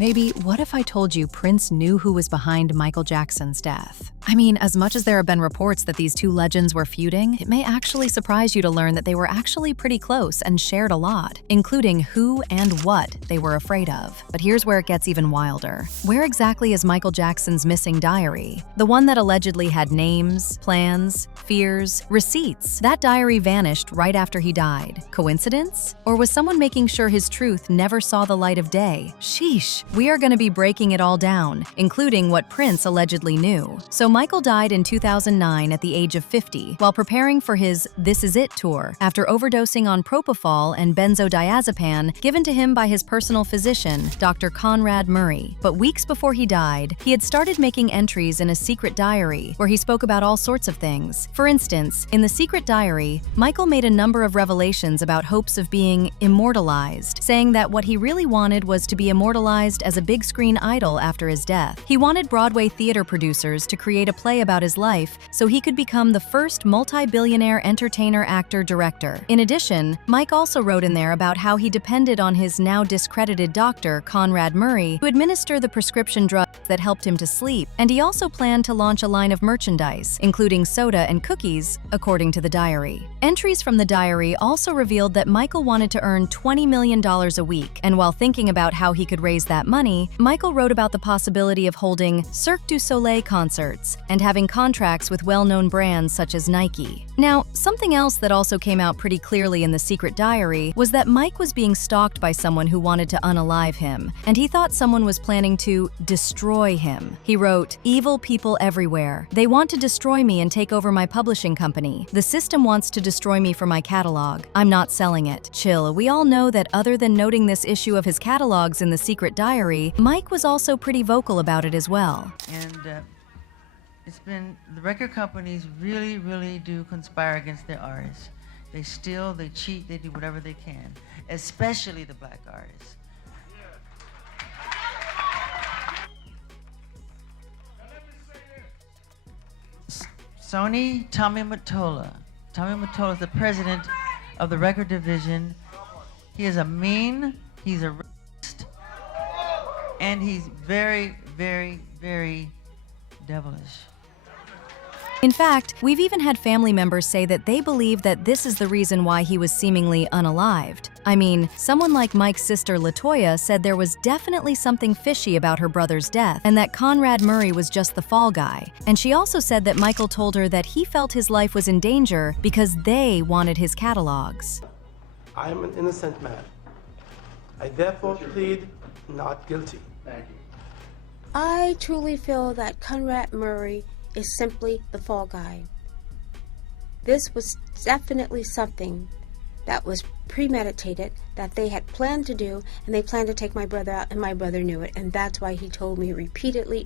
Maybe, what if I told you Prince knew who was behind Michael Jackson's death? I mean, as much as there have been reports that these two legends were feuding, it may actually surprise you to learn that they were actually pretty close and shared a lot, including who and what they were afraid of. But here's where it gets even wilder. Where exactly is Michael Jackson's missing diary? The one that allegedly had names, plans, fears, receipts. That diary vanished right after he died. Coincidence? Or was someone making sure his truth never saw the light of day? Sheesh. We are going to be breaking it all down, including what Prince allegedly knew. So Michael died in 2009 at the age of 50 while preparing for his This Is It tour after overdosing on propofol and benzodiazepam given to him by his personal physician, Dr. Conrad Murray. But weeks before he died, he had started making entries in a secret diary where he spoke about all sorts of things. For instance, in the secret diary, Michael made a number of revelations about hopes of being immortalized, saying that what he really wanted was to be immortalized as a big screen idol after his death. He wanted Broadway theater producers to create a play about his life so he could become the first multi-billionaire entertainer, actor, director. In addition, Mike also wrote in there about how he depended on his now discredited doctor, Conrad Murray, to administer the prescription drugs that helped him to sleep, and he also planned to launch a line of merchandise, including soda and cookies, according to the diary. Entries from the diary also revealed that Michael wanted to earn $20 million a week, and while thinking about how he could raise that money, Michael wrote about the possibility of holding Cirque du Soleil concerts and having contracts with well-known brands such as Nike. Now, something else that also came out pretty clearly in the secret diary was that Mike was being stalked by someone who wanted to unalive him, and he thought someone was planning to destroy him. He wrote, "Evil people everywhere. They want to destroy me and take over my publishing company. The system wants to destroy me for my catalog. I'm not selling it." Chill, we all know that other than noting this issue of his catalogs in the secret diary, Mike was also pretty vocal about it as well. And it's been, the record companies really do conspire against their artists. They steal, they cheat, they do whatever they can, especially the black artists. Sony, Tommy Mottola. Tommy Mottola is the president of the record division. He is a mean, he's a racist, and he's very devilish. In fact, we've even had family members say that they believe that this is the reason why he was seemingly unalived. I mean, someone like Mike's sister LaToya said there was definitely something fishy about her brother's death and that Conrad Murray was just the fall guy. And she also said that Michael told her that he felt his life was in danger because they wanted his catalogs. I am an innocent man. I therefore plead not guilty. Thank you. I truly feel that Conrad Murray is simply the fall guy. This was definitely something that was premeditated, that they had planned to do, and they planned to take my brother out, and my brother knew it, and that's why he told me repeatedly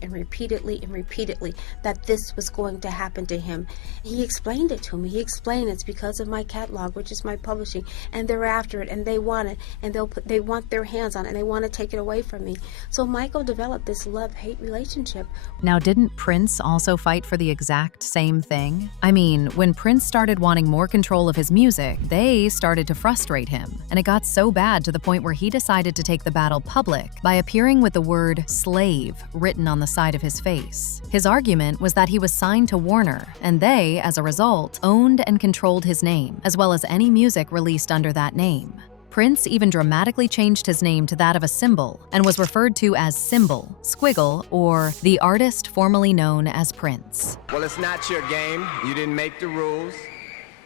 that this was going to happen to him. He explained it to me. He explained it's because of my catalog, which is my publishing, and they're after it, and they want it, and they want their hands on it, and they want to take it away from me. So Michael developed this love-hate relationship. Now, didn't Prince also fight for the exact same thing? I mean, when Prince started wanting more control of his music, they started to frustrate him, and it got so bad to the point where he decided to take the battle public by appearing with the word slave written on the side of his face. His argument was that he was signed to Warner, and they, as a result, owned and controlled his name, as well as any music released under that name. Prince even dramatically changed his name to that of a symbol and was referred to as Symbol, Squiggle, or the artist formerly known as Prince. Well, it's not your game. You didn't make the rules,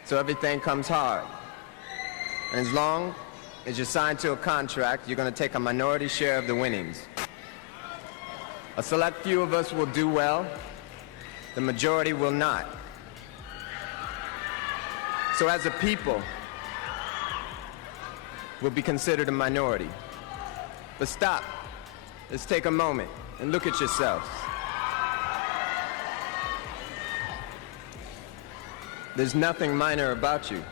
so everything comes hard. And as long as you're signed to a contract, you're going to take a minority share of the winnings. A select few of us will do well, the majority will not. So as a people, we'll be considered a minority. But stop. Let's take a moment and look at yourselves. There's nothing minor about you.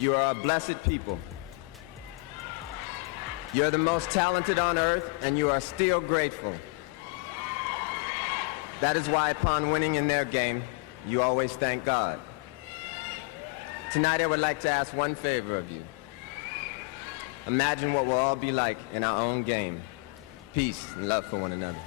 You are a blessed people. You're the most talented on earth, and you are still grateful. That is why upon winning in their game, you always thank God. Tonight I would like to ask one favor of you. Imagine what we'll all be like in our own game. peace and love for one another.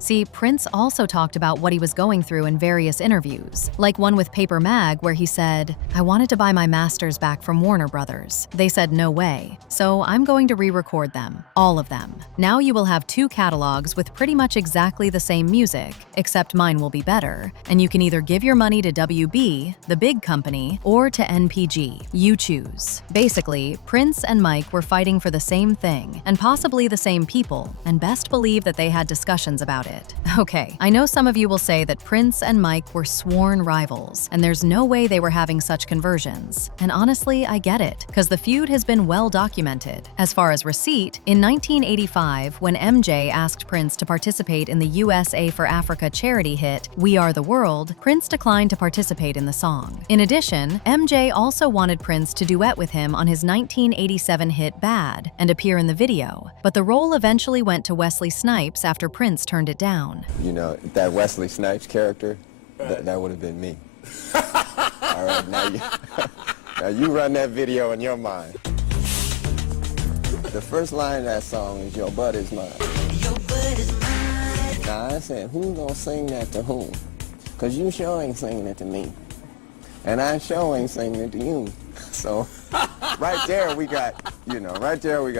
See, Prince also talked about what he was going through in various interviews, like one with Paper Mag where he said, "I wanted to buy my masters back from Warner Brothers. They said no way, so I'm going to re-record them, all of them. Now you will have 2 catalogs with pretty much exactly the same music, except mine will be better, and you can either give your money to WB, the big company, or to NPG. You choose." Basically, Prince and Mike were fighting for the same thing, and possibly the same people, and best believe that they had discussions about it. Okay, I know some of you will say that Prince and Mike were sworn rivals, and there's no way they were having such conversions. And honestly, I get it, because the feud has been well documented. As far as receipt, in 1985, when MJ asked Prince to participate in the USA for Africa charity hit We Are the World, Prince declined to participate in the song. In addition, MJ also wanted Prince to duet with him on his 1987 hit Bad and appear in the video, but the role eventually went to Wesley Snipes after Prince turned it down. You know, that Wesley Snipes character, that would have been me. All right, now you run that video in your mind. The first line of that song is "Your butt is mine." Your butt is mine. Now I said, who's gonna sing that to whom? Cause you sure ain't singing it to me. And I sure ain't singing it to you. So right there we got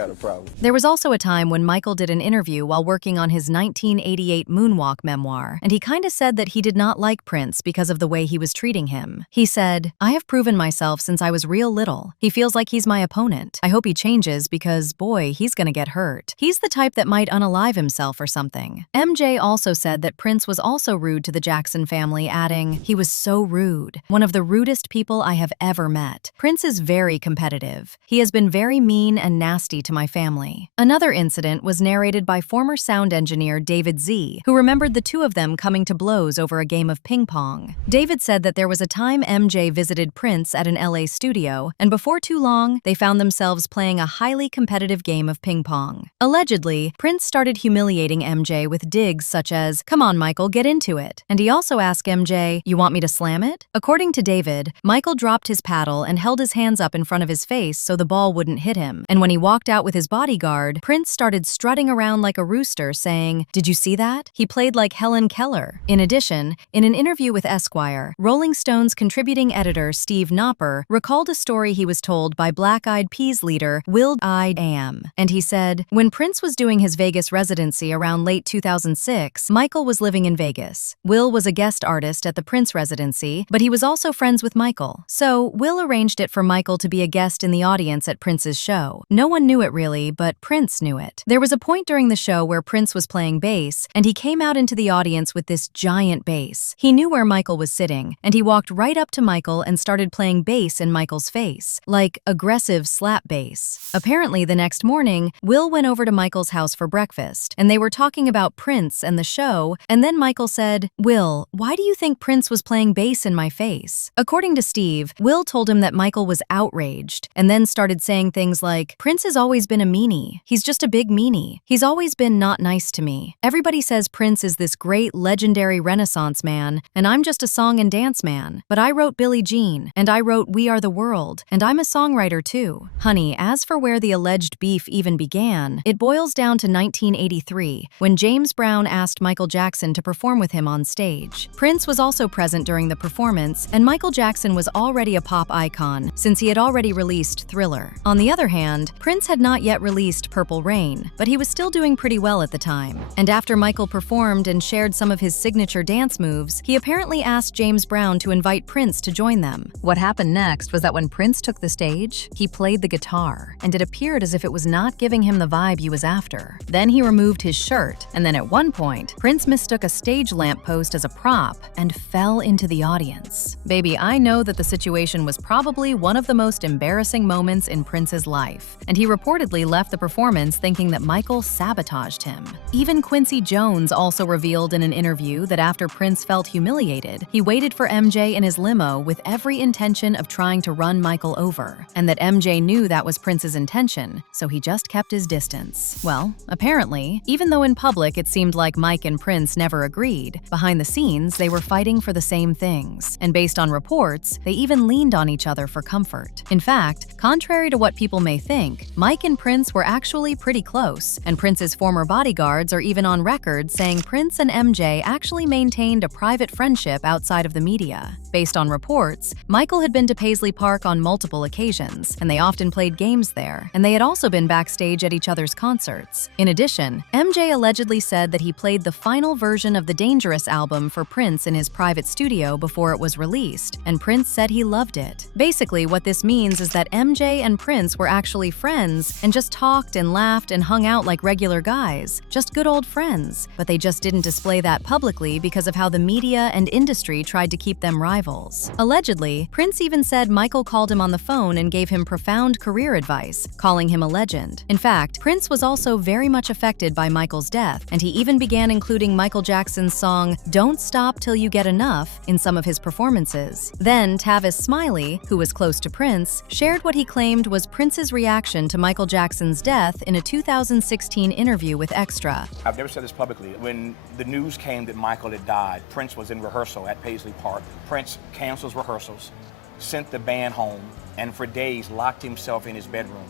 a problem. There was also a time when Michael did an interview while working on his 1988 Moonwalk memoir, and he kinda said that he did not like Prince because of the way he was treating him. He said, "I have proven myself since I was real little. He feels like he's my opponent. I hope he changes because, boy, he's gonna get hurt. He's the type that might unalive himself or something." MJ also said that Prince was also rude to the Jackson family, adding, "He was so rude. One of the rudest people I have ever met. Prince is very competitive. He has been very mean and nasty to my family." Another incident was narrated by former sound engineer David Z, who remembered the 2 of them coming to blows over a game of ping pong. David said that there was a time MJ visited Prince at an LA studio, and before too long, they found themselves playing a highly competitive game of ping pong. Allegedly, Prince started humiliating MJ with digs such as, "Come on, Michael, get into it." And he also asked MJ, "You want me to slam it?" According to David, Michael dropped his paddle and held his hands up in front of his face so the ball wouldn't hit him, and when he walked out with his bodyguard, Prince started strutting around like a rooster saying, "Did you see that? He played like Helen Keller." In addition, in an interview with Esquire, Rolling Stone's contributing editor Steve Knopper recalled a story he was told by Black Eyed Peas leader will.i.am, and he said, "When Prince was doing his Vegas residency around late 2006, Michael was living in Vegas. Will was a guest artist at the Prince residency, but he was also friends with Michael. So Will arranged it for Michael to be a guest in the audience at Prince's show. No one knew it really, but Prince knew it. There was a point during the show where Prince was playing bass, and he came out into the audience with this giant bass. He knew where Michael was sitting, and he walked right up to Michael and started playing bass in Michael's face, like aggressive slap bass. Apparently, the next morning, Will went over to Michael's house for breakfast, and they were talking about Prince and the show, and then Michael said, "Will, why do you think Prince was playing bass in my face?" According to Steve, Will told him that Michael was outraged, and then started saying things like, "Prince has always been a meanie. He's just a big meanie. He's always been not nice to me. Everybody says Prince is this great legendary Renaissance man, and I'm just a song and dance man. But I wrote Billie Jean, and I wrote We Are the World, and I'm a songwriter too." Honey, as for where the alleged beef even began, it boils down to 1983, when James Brown asked Michael Jackson to perform with him on stage. Prince was also present during the performance, and Michael Jackson was already a pop icon, since he had already released Thriller. On the other hand, Prince had not yet released Purple Rain, but he was still doing pretty well at the time. And after Michael performed and shared some of his signature dance moves, he apparently asked James Brown to invite Prince to join them. What happened next was that when Prince took the stage, he played the guitar, and it appeared as if it was not giving him the vibe he was after. Then he removed his shirt, and then at one point, Prince mistook a stage lamppost as a prop and fell into the audience. Baby, I know that the situation was probably one of the most embarrassing moments in Prince's life, and he reportedly left the performance thinking that Michael sabotaged him. Even Quincy Jones also revealed in an interview that after Prince felt humiliated, he waited for MJ in his limo with every intention of trying to run Michael over, and that MJ knew that was Prince's intention, so he just kept his distance. Well, apparently, even though in public it seemed like Mike and Prince never agreed, behind the scenes they were fighting for the same things, and based on reports, they even leaned on each other for comfort. comfort. In fact, contrary to what people may think, Mike and Prince were actually pretty close, and Prince's former bodyguards are even on record saying Prince and MJ actually maintained a private friendship outside of the media. Based on reports, Michael had been to Paisley Park on multiple occasions, and they often played games there, and they had also been backstage at each other's concerts. In addition, MJ allegedly said that he played the final version of the Dangerous album for Prince in his private studio before it was released, and Prince said he loved it. Basically, what this means is that MJ and Prince were actually friends and just talked and laughed and hung out like regular guys, just good old friends, but they just didn't display that publicly because of how the media and industry tried to keep them rivals. Allegedly, Prince even said Michael called him on the phone and gave him profound career advice, calling him a legend. In fact, Prince was also very much affected by Michael's death, and he even began including Michael Jackson's song "Don't Stop Till You Get Enough" in some of his performances. Then Tavis Smiley, who was close to Prince, shared what he claimed was Prince's reaction to Michael Jackson's death in a 2016 interview with Extra. I've never said this publicly. When the news came that Michael had died, Prince was in rehearsal at Paisley Park. Prince cancels rehearsals, sent the band home, and for days locked himself in his bedroom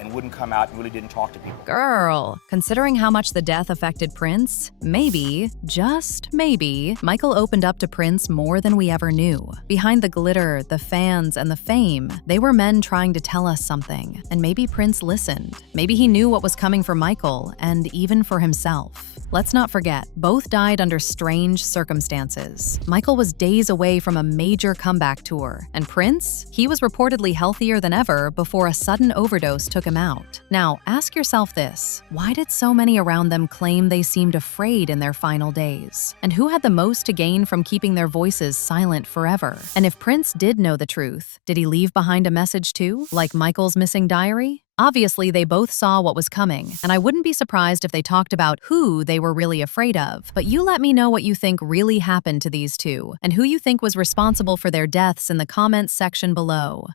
and wouldn't come out and really didn't talk to people. Girl, considering how much the death affected Prince, maybe, just maybe, Michael opened up to Prince more than we ever knew. Behind the glitter, the fans, and the fame, they were men trying to tell us something, and maybe Prince listened. Maybe he knew what was coming for Michael, and even for himself. Let's not forget, both died under strange circumstances. Michael was days away from a major comeback tour, and Prince? He was reportedly healthier than ever before a sudden overdose took him out. Now, ask yourself this: why did so many around them claim they seemed afraid in their final days? And who had the most to gain from keeping their voices silent forever? And if Prince did know the truth, did he leave behind a message too, like Michael's missing diary? Obviously, they both saw what was coming, and I wouldn't be surprised if they talked about who they were really afraid of. But you let me know what you think really happened to these two, and who you think was responsible for their deaths in the comments section below.